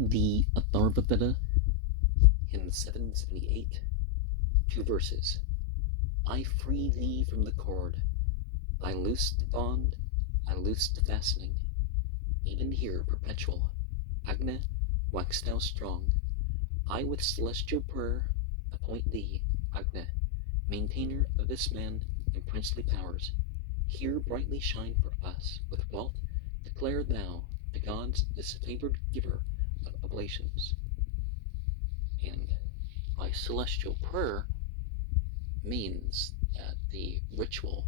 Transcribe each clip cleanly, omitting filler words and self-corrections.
The Atharvaveda, hymn 778, 2 verses. I free thee from the cord, I loose the bond, I loose the fastening. Even here perpetual, Agna, wax thou strong. I with celestial prayer appoint thee, Agna, maintainer of this man and princely powers. Here brightly shine for us, with wealth declare thou the gods this favored giver of oblations. And by celestial prayer means that the ritual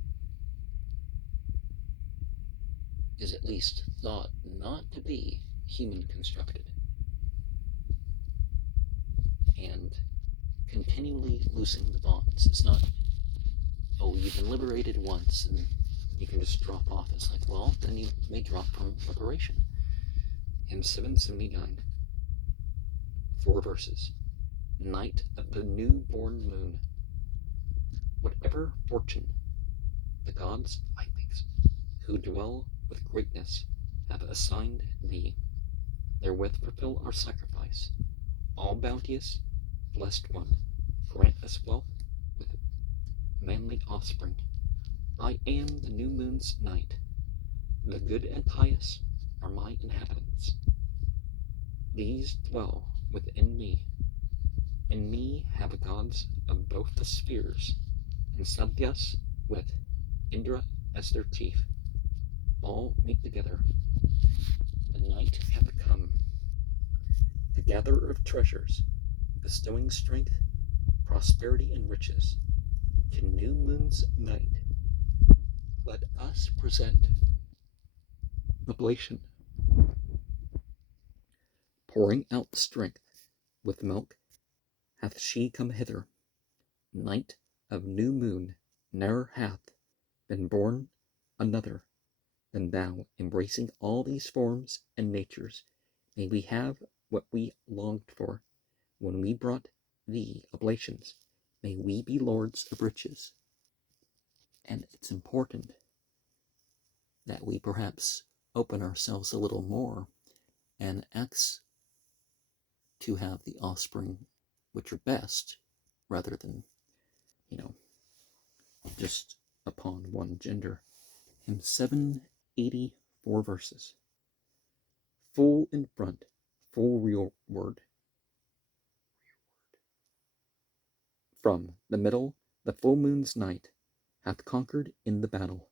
is at least thought not to be human constructed, and continually loosing the bonds. It's not, oh, you've been liberated once and you can just drop off. It's like, well, then you may drop from liberation. Hymn 779, 4 verses. Night of the new-born moon, whatever fortune the gods, I think, who dwell with greatness have assigned thee, therewith fulfill our sacrifice. All bounteous, blessed one, grant us wealth with manly offspring. I am the new moon's night. The good and pious are my inhabitants. These dwell within me. In me have gods of both the spheres, and Samhitas with Indra as their chief. All meet together. The night hath come, the gatherer of treasures, bestowing strength, prosperity, and riches. To new moon's night, let us present oblation, pouring out strength with milk hath she come hither. Night of new moon, ne'er hath been born another than thou, embracing all these forms and natures. May we have what we longed for when we brought thee oblations. May we be lords of riches. And it's important that we perhaps open ourselves a little more and ask to have the offspring which are best, rather than, just upon one gender. Hymn 780, 4 verses. Full in front, full real word. From the middle, the full moon's night hath conquered in the battle.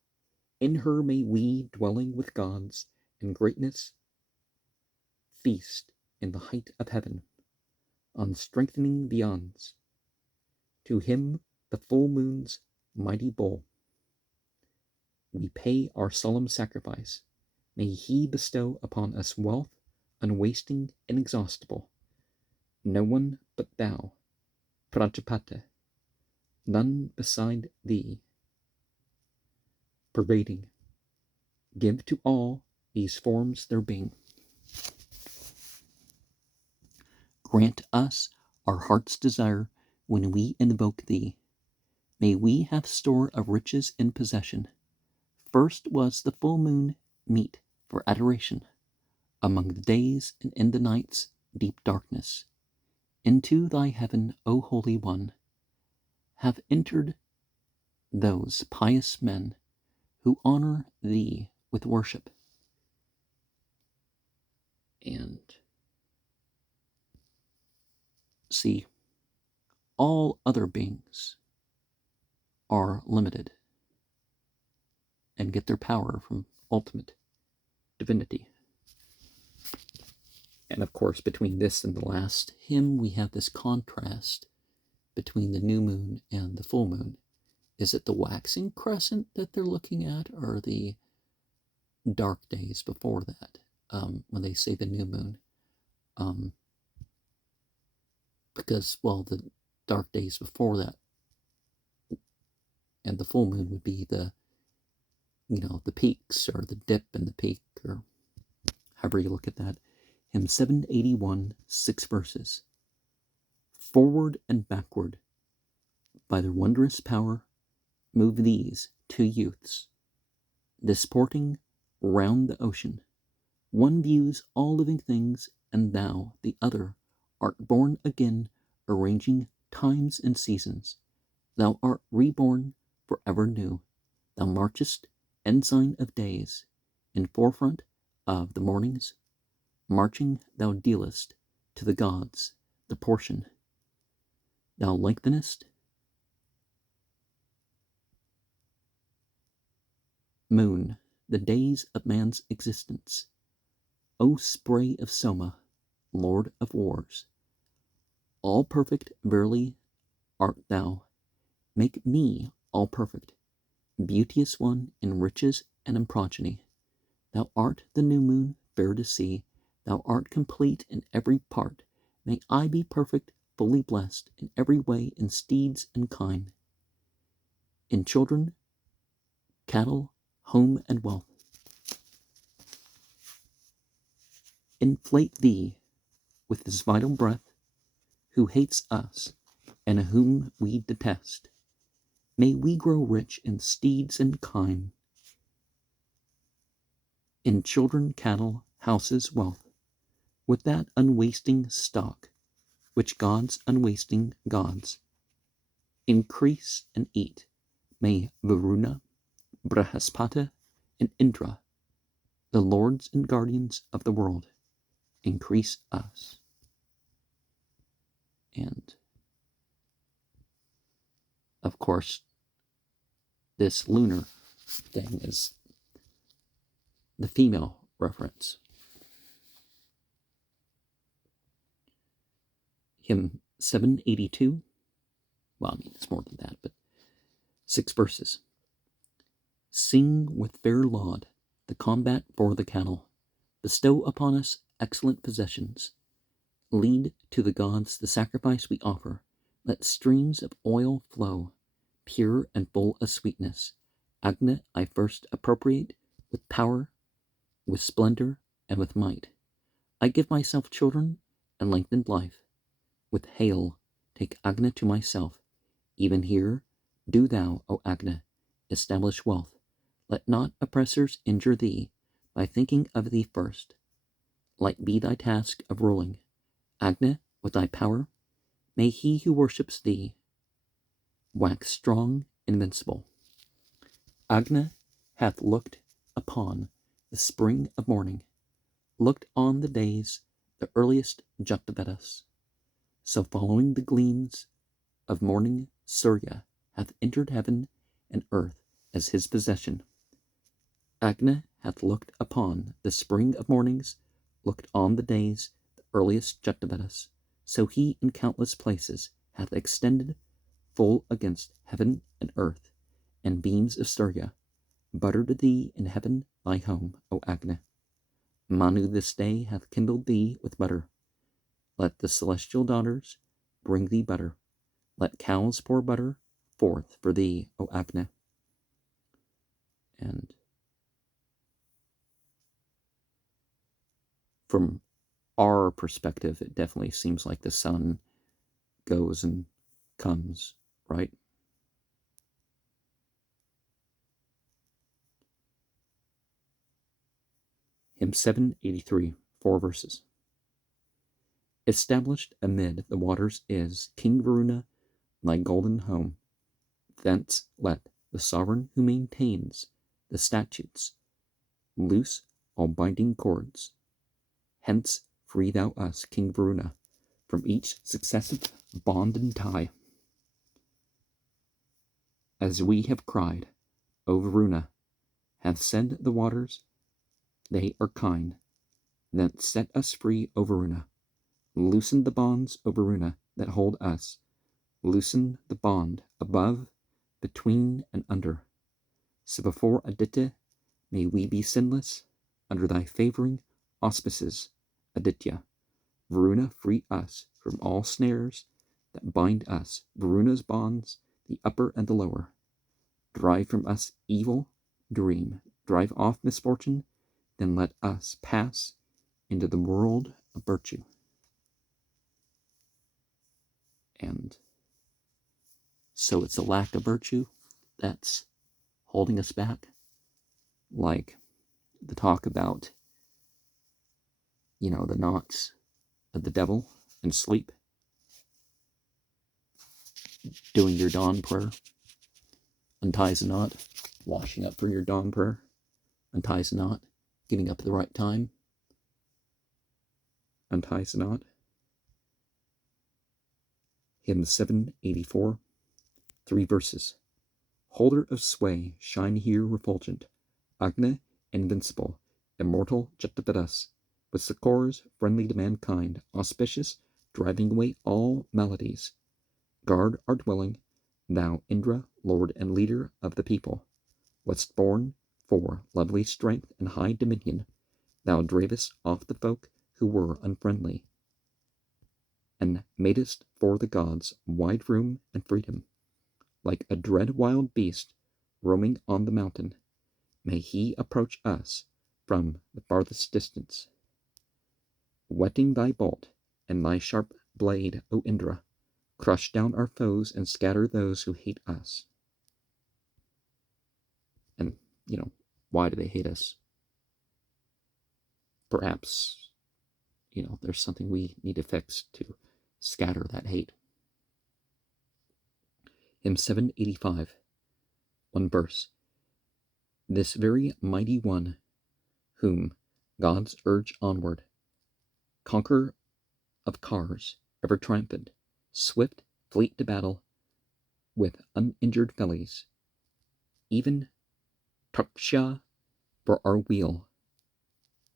In her may we, dwelling with gods in greatness, feast in the height of heaven, on strengthening the ons. To him, the full moon's mighty bull, we pay our solemn sacrifice. May he bestow upon us wealth unwasting, inexhaustible. No one but thou, Prajapata, none beside thee, pervading, give to all these forms their being. Grant us our heart's desire when we invoke thee. May we have store of riches in possession. First was the full moon meet for adoration, among the days and in the night's deep darkness. Into thy heaven, O Holy One, have entered those pious men who honor thee with worship. And see, all other beings are limited and get their power from ultimate divinity. And of course, between this and the last hymn, we have this contrast between the new moon and the full moon. Is it the waxing crescent that they're looking at, or the dark days before that, when they say the new moon? Because, well, the dark days before that and the full moon would be the peaks, or the dip in the peak, or however you look at that. Hymn 781, 6 verses. Forward and backward, by their wondrous power, move these two youths, disporting round the ocean. One views all living things and thou, the other, art born again, arranging times and seasons. Thou art reborn, forever new. Thou marchest, ensign of days, in forefront of the mornings. Marching, thou dealest to the gods the portion. Thou lengthenest moon the days of man's existence. O spray of Soma, Lord of wars, all perfect verily art thou. Make me all perfect, beauteous one in riches and in progeny. Thou art the new moon, fair to see. Thou art complete in every part. May I be perfect, fully blessed in every way, in steeds and kine, in children, cattle, home, and wealth. Inflate thee with this vital breath, who hates us and whom we detest. May we grow rich in steeds and kine, in children, cattle, houses, wealth, with that unwasting stock which God's unwasting gods increase and eat. May Varuna, Brahaspata, and Indra, the lords and guardians of the world, increase us. And, of course, this lunar thing is the female reference. Hymn 782, well, I mean, it's more than that, but 6 verses. Sing with fair laud the combat for the cattle. Bestow upon us excellent possessions. Lead to the gods the sacrifice we offer. Let streams of oil flow, pure and full of sweetness. Agna I first appropriate with power, with splendor, and with might. I give myself children and lengthened life. With hail take Agna to myself. Even here do thou, O Agna, establish wealth. Let not oppressors injure thee by thinking of thee first. Light be thy task of ruling. Agna, with thy power, may he who worships thee wax strong, invincible. Agna hath looked upon the spring of morning, looked on the days, the earliest Vedas. So following the gleams of morning, Surya hath entered heaven and earth as his possession. Agna hath looked upon the spring of mornings, looked on the days, the earliest Vedas. So he in countless places hath extended full against heaven and earth, and beams of Surya buttered thee in heaven thy home, O Agna. Manu this day hath kindled thee with butter. Let the celestial daughters bring thee butter. Let cows pour butter forth for thee, O Agna. And from our perspective, it definitely seems like the sun goes and comes, right? Hymn 783, 4 verses. Established amid the waters is King Varuna, thy golden home. Thence let the sovereign who maintains the statutes loose all binding cords. Hence free thou us, King Varuna, from each successive bond and tie. As we have cried, O Varuna, hath said the waters, they are kind. Then set us free, O Varuna. Loosen the bonds, O Varuna, that hold us. Loosen the bond above, between, and under. So before Aditya may we be sinless, under thy favoring auspices, Aditya. Varuna, free us from all snares that bind us, Varuna's bonds, the upper and the lower. Drive from us evil, dream, drive off misfortune, then let us pass into the world of virtue. And so it's a lack of virtue that's holding us back. Like the talk about, the knots of the devil and sleep, doing your dawn prayer unties a knot, washing up for your dawn prayer unties a knot, getting up at the right time unties a knot. Hymn 784, 3 verses. Holder of sway, shine here refulgent, Agna, invincible, immortal Jatavedas, with succors friendly to mankind, auspicious, driving away all maladies. Guard our dwelling, thou Indra, lord and leader of the people, wast born for lovely strength and high dominion. Thou dravest off the folk who were unfriendly, and madest for the gods wide room and freedom. Like a dread wild beast roaming on the mountain, may he approach us from the farthest distance. Whetting thy bolt and thy sharp blade, O Indra, crush down our foes and scatter those who hate us. And, why do they hate us? Perhaps, there's something we need to fix to scatter that hate. Hymn 785, 1 verse. This very mighty one, whom gods urge onward, conqueror of cars, ever triumphant, swift, fleet to battle, with uninjured fellies, even Taksha for our wheel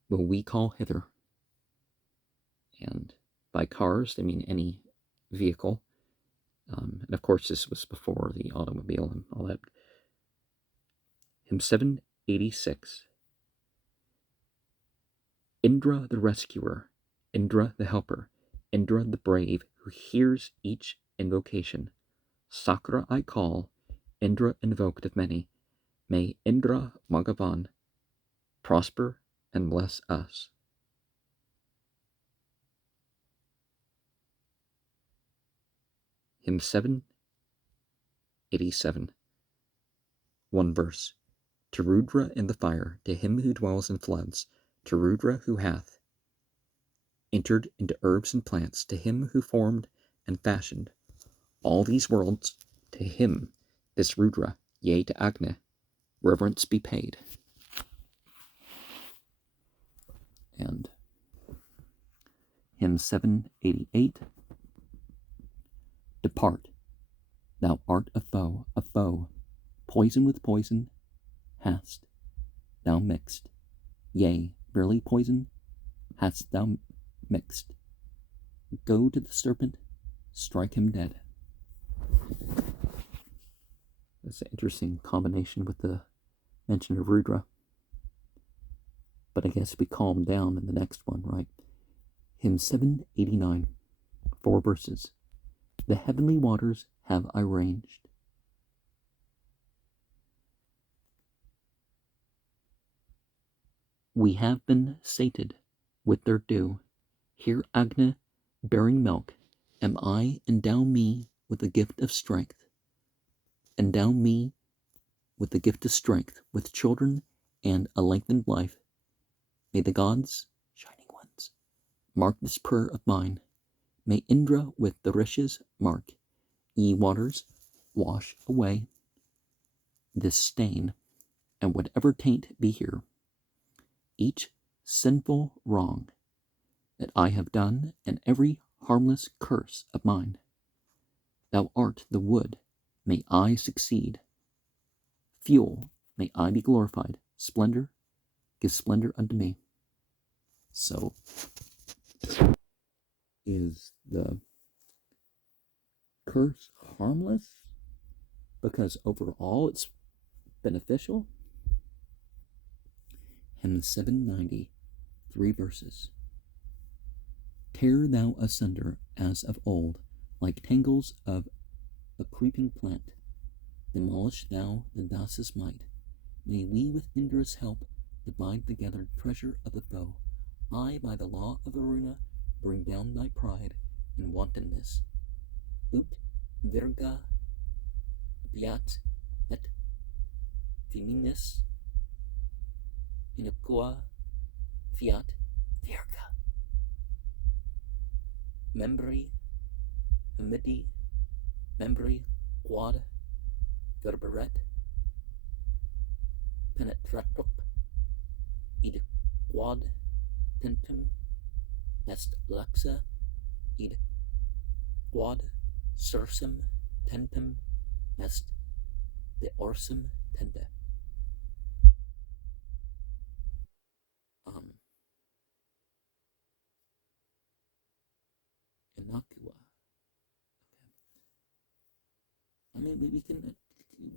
will we call hither. And by cars, they mean any vehicle. And of course, this was before the automobile and all that. Hymn 786. Indra the rescuer, Indra the helper, Indra the brave, who hears each invocation. Sakra I call, Indra invoked of many. May Indra Magavan prosper and bless us. Hymn 787, 1 verse. To Rudra in the fire, to him who dwells in floods, to Rudra who hath entered into herbs and plants, to him who formed and fashioned all these worlds, to him, this Rudra, yea, to Agni, reverence be paid. And hymn 788, depart, thou art a foe, poison with poison hast thou mixed, yea, verily poison hast thou mixed. Go to the serpent, strike him dead. That's an interesting combination with the mention of Rudra. But I guess we calm down in the next one, right? Hymn 789, 4 verses. The heavenly waters have I ranged. We have been sated with their dew. Here, Agni, bearing milk, am I. Endow me with the gift of strength. Endow me with the gift of strength, with children and a lengthened life. May the gods, shining ones, mark this prayer of mine. May Indra with the riches mark. Ye waters, wash away this stain, and whatever taint be here, each sinful wrong that I have done, and every harmless curse of mine. Thou art the wood, may I succeed. Fuel, may I be glorified. Splendor, give splendor unto me. So, is the curse harmless because overall it's beneficial? Hymn 790, 3 verses. Tear thou asunder as of old, like tangles of a creeping plant. Demolish thou the Dasa's might. May we with Indra's help divide the gathered treasure of the foe. I, by the law of Varuna, bring down thy pride and wantonness. Ut virga piat et feminis inaqua fiat virga. membri, humidi, membri, quad, gerberet, penetratup, id quad, tentum, est luxa, id quad, sursum, tentum, est de orsum tende. Inocua. I mean, we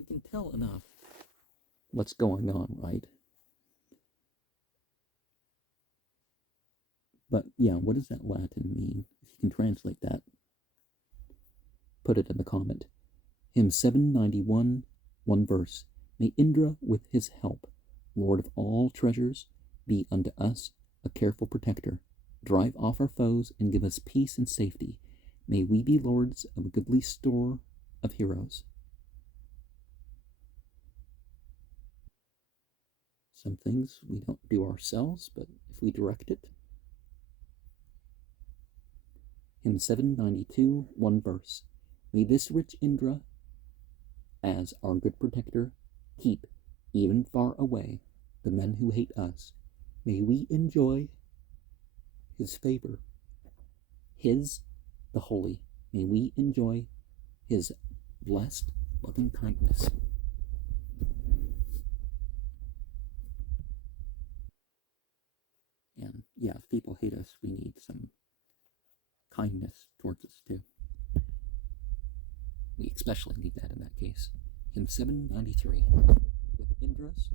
can tell enough what's going on, right? But yeah, what does that Latin mean? If you can translate that, put it in the comment. Hymn 791, one verse. May Indra with his help, Lord of all treasures, be unto us a careful protector. Drive off our foes and give us peace and safety. May we be lords of a goodly store of heroes. Some things we don't do ourselves, but if we direct it. Hymn 792, one verse. May this rich Indra, as our good protector, keep, even far away, the men who hate us. May we enjoy his favor, his, the holy. May we enjoy his blessed loving kindness. And yeah, if people hate us, we need some kindness towards us too. We especially need that in that case. Hymn 793, with Indra's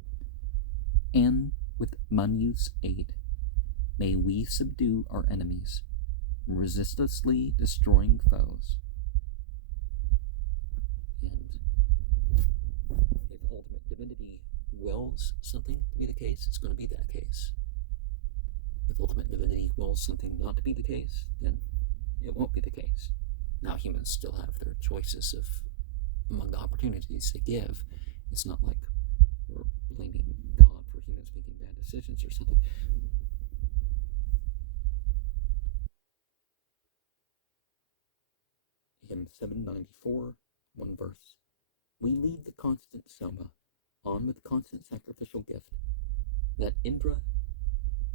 and with Manu's aid, may we subdue our enemies, resistlessly destroying foes. And if ultimate divinity wills something to be the case, it's going to be that case. If ultimate divinity wills something not to be the case, then it won't be the case. Now humans still have their choices of among the opportunities they give. It's not like we're blaming God for humans making bad decisions or something. Hymn 794, one verse. We lead the constant Soma on with constant sacrificial gift, that Indra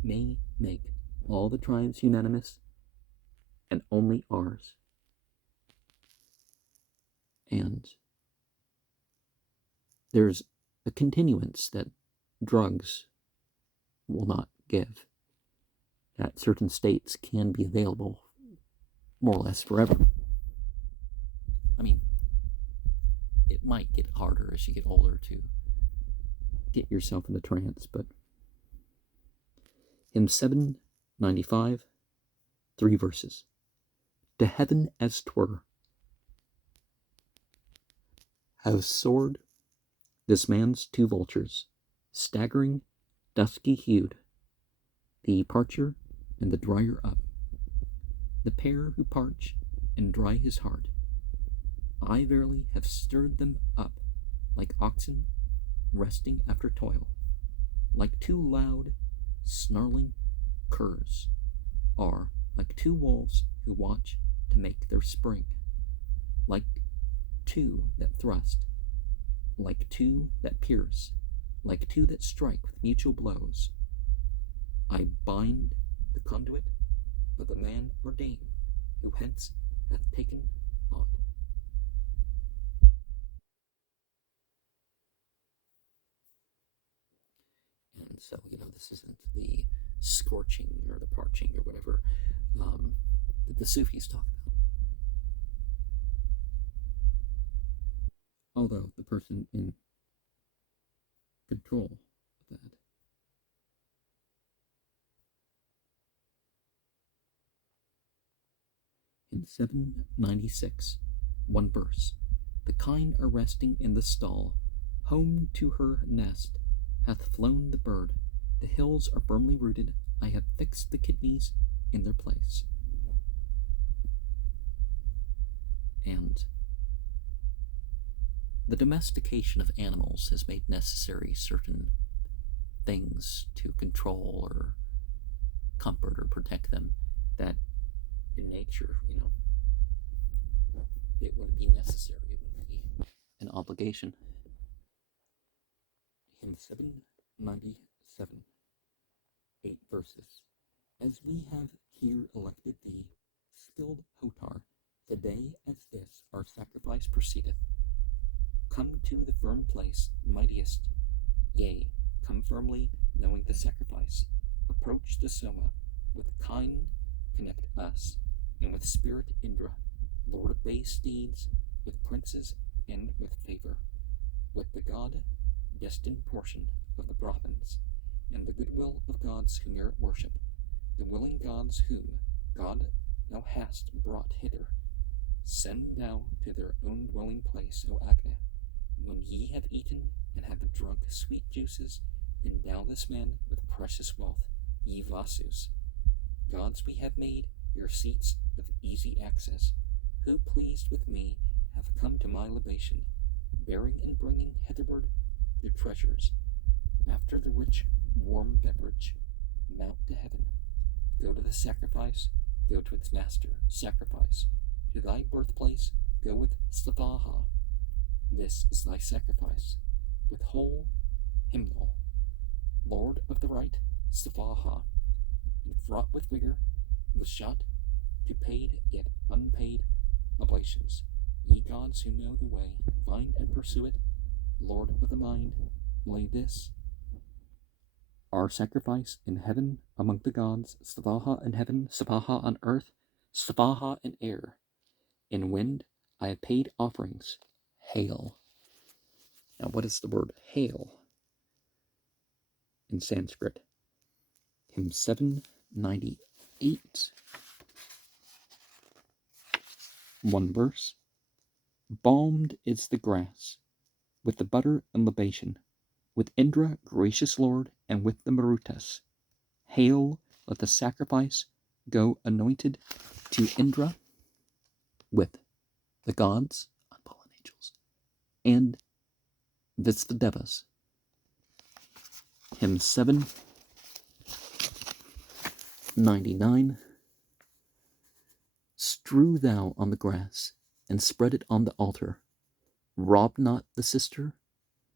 may make all the tribes unanimous and only ours. And there's a continuance that drugs will not give, that certain states can be available more or less forever. I mean, it might get harder as you get older to get yourself in a trance, but hymn 795, 3 verses. To heaven as 'twere, have soared this man's 2 vultures, staggering, dusky hued, the parcher and the dryer up, the pair who parch and dry his heart. I verily have stirred them up like oxen resting after toil, like 2 loud, snarling curs, are like 2 wolves who watch to make their spring, like 2 that thrust, like 2 that pierce, like 2 that strike with mutual blows. I bind the conduit of the man or dame who hence hath taken aught. And so, this isn't the scorching or the parching or whatever that the Sufis talk about. Although the person in control of that in 796, 1 verse. The kine are resting in the stall, home to her nest hath flown the bird. The hills are firmly rooted, I have fixed the kidneys in their place. And the domestication of animals has made necessary certain things to control or comfort or protect them that innate nature, it wouldn't be necessary. It wouldn't be an obligation. Hymn 797, 8 verses. As we have here elected thee, skilled Hotar, the day as this our sacrifice proceedeth. Come to the firm place, mightiest, yea, come firmly, knowing the sacrifice. Approach the Soma, with kind connect us, and with spirit Indra, lord of bay steeds, with princes and with favor, with the God-destined portion of the Brahmins, and the goodwill of gods who merit worship, the willing gods whom, God, thou hast brought hither. Send thou to their own dwelling place, O Agni. When ye have eaten and have drunk sweet juices, endow this man with precious wealth, ye Vasus. Gods we have made your seats with easy access, who pleased with me have come to my libation, bearing and bringing hitherward their treasures. After the rich, warm beverage, mount to heaven. Go to the sacrifice, go to its master, sacrifice. To thy birthplace, go with Stavaha. This is thy sacrifice, with whole hymnal. Lord of the right, Stavaha, and fraught with vigor, the shot to paid yet unpaid oblations. Ye gods who know the way, find and pursue it. Lord of the mind, lay this our sacrifice in heaven among the gods, Stavaha in heaven, Sapaha on earth, Stavaha in air. In wind I have paid offerings. Hail. Now what is the word hail in Sanskrit? Hymn 798. One verse. Balmed is the grass with the butter and libation, with Indra, gracious Lord, and with the Marutas. Hail, let the sacrifice go anointed to Indra with the gods, unfallen angels, and Visvadevas. Hymn 799. Strew thou on the grass, and spread it on the altar. Rob not the sister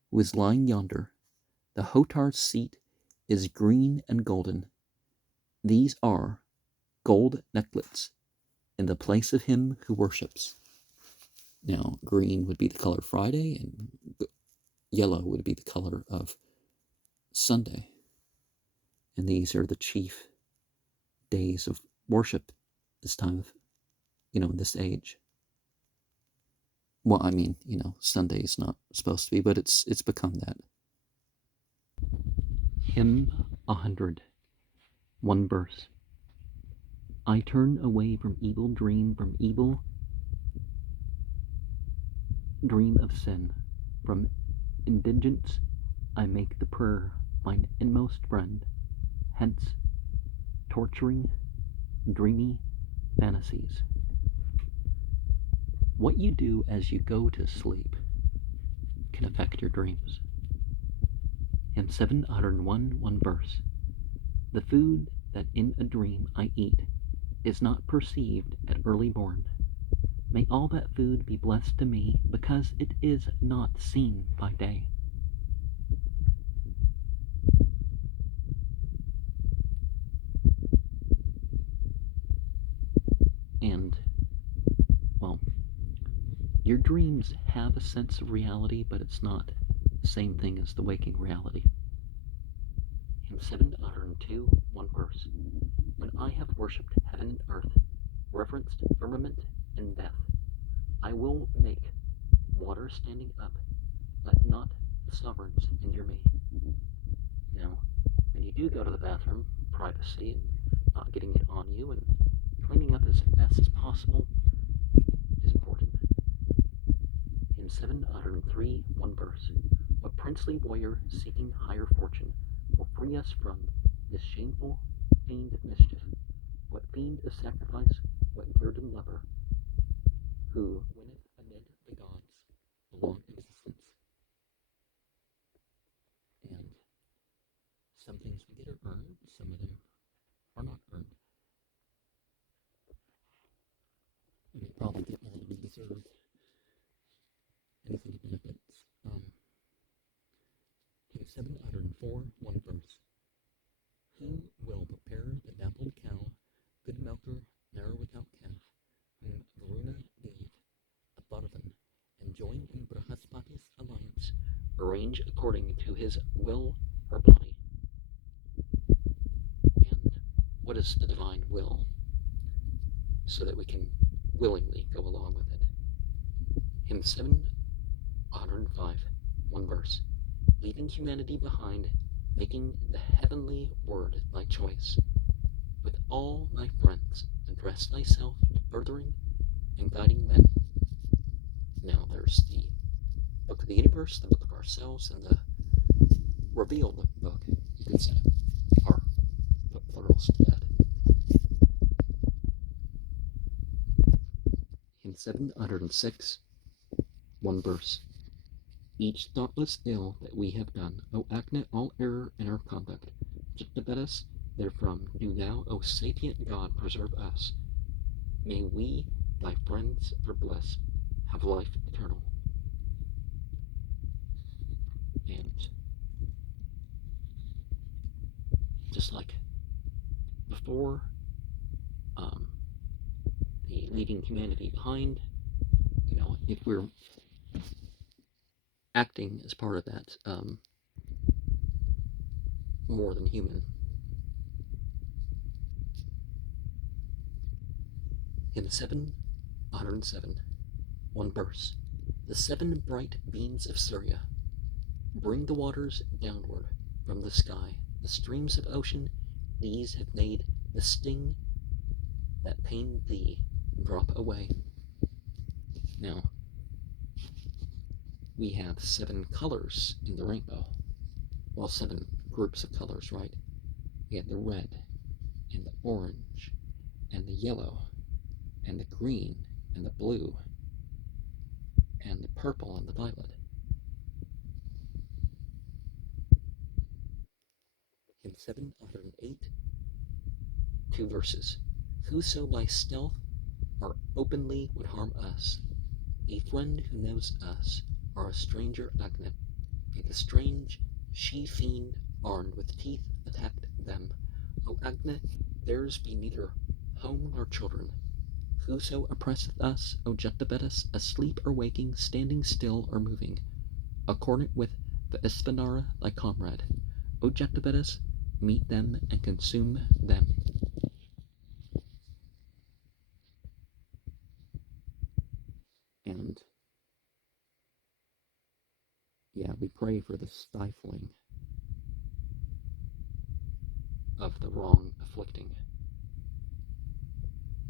who is lying yonder. The Hotar's seat is green and golden. These are gold necklets in the place of him who worships. Now, green would be the color of Friday, and yellow would be the color of Sunday. And these are the chief days of worship this time of, in this age. Well, Sunday is not supposed to be, but it's become that. Hymn 100, one verse. I turn away from evil dream of sin. From indigence I make the prayer mine inmost friend. Hence, torturing, dreamy fantasies. What you do as you go to sleep can affect your dreams. Hymn 701, one verse. The food that in a dream I eat is not perceived at early morn. May all that food be blessed to me, because it is not seen by day. And, your dreams have a sense of reality, but it's not the same thing as the waking reality. Hymn 702, one verse. When I have worshipped heaven and earth, reverenced firmament and death, I will make water standing up. Let not the sovereigns hinder me. Now, when you do go to the bathroom, privacy and not getting it on you and cleaning up as fast as possible is important. Hymn 703, one verse. What princely warrior seeking higher fortune will free us from this shameful fiend of mischief? What fiend of sacrifice, what guerdon lover, who winneth amid the gods a long existence? And some things we get are earned, some of them are not earned. and you probably get all the deserved anything benefits. King 704, one verse. Who will prepare the dappled cow, good milker, ne'er without calf, whom Varuna gave Atharvan, and join in Brahaspati's alliance, arrange according to his will her body. And what is the divine will? So that we can willingly go along with it. Hymn 705, one verse. Leaving humanity behind, making the heavenly word thy choice, with all thy friends address thyself to furthering and guiding men. Now there's the book of the universe, the book of ourselves, and the revealed book, you could say, or put plurals to that. In 706, one verse. Each thoughtless ill that we have done, O Acne, all error in our conduct, Vedas, therefrom do thou, O sapient God, preserve us. May we, thy friends, for bliss, have life eternal. And just like before, the leaving humanity behind, if we're acting as part of that more than human. Hymn 707, one verse. The 7 bright beams of Surya bring the waters downward from the sky. The streams of ocean, these have made the sting that pained thee drop away. Now, we have 7 colors in the rainbow. Well, 7 groups of colors, right? We have the red, and the orange, and the yellow, and the green, and the blue, and the purple, and the violet. In 708, 2 verses. Whoso by stealth or openly would harm us, a friend who knows us, or a stranger Agnet, may the strange she-fiend armed with teeth attacked them. O Agnet, theirs be neither home nor children. Whoso oppresseth us, O Vedas, asleep or waking, standing still or moving, accordant with the Isvanara thy comrade, O Vedas, meet them and consume them. And we pray for the stifling of the wrong afflicting.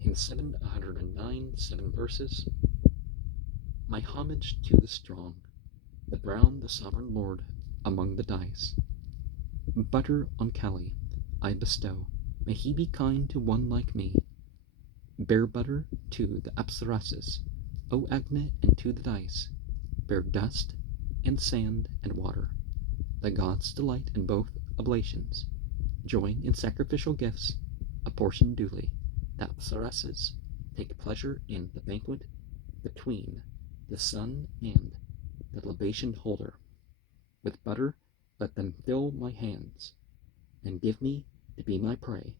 In 709, 7 verses, my homage to the strong, the brown, the sovereign lord, among the dice. Butter on Kali I bestow, may he be kind to one like me. Bear butter to the Apsarasis, O Agni, and to the dice. Bear dust, and sand, and water. The gods delight in both oblations. Join in sacrificial gifts, apportion duly. The Apsarasis take pleasure in the banquet between the sun and the libation holder. With butter let them fill my hands, and give me to be my prey.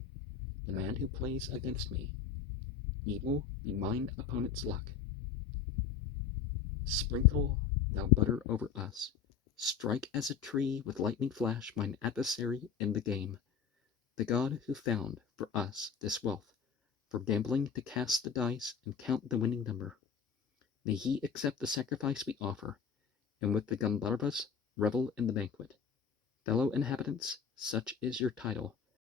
The man who plays against me, evil be mine opponent's luck. Sprinkle thou butter over us. Strike as a tree with lightning flash mine adversary in the game. The God who found for us this wealth, for gambling to cast the dice and count the winning number, may he accept the sacrifice we offer, and with the Gandharvas revel in the banquet. Fellow inhabitants, such is your title,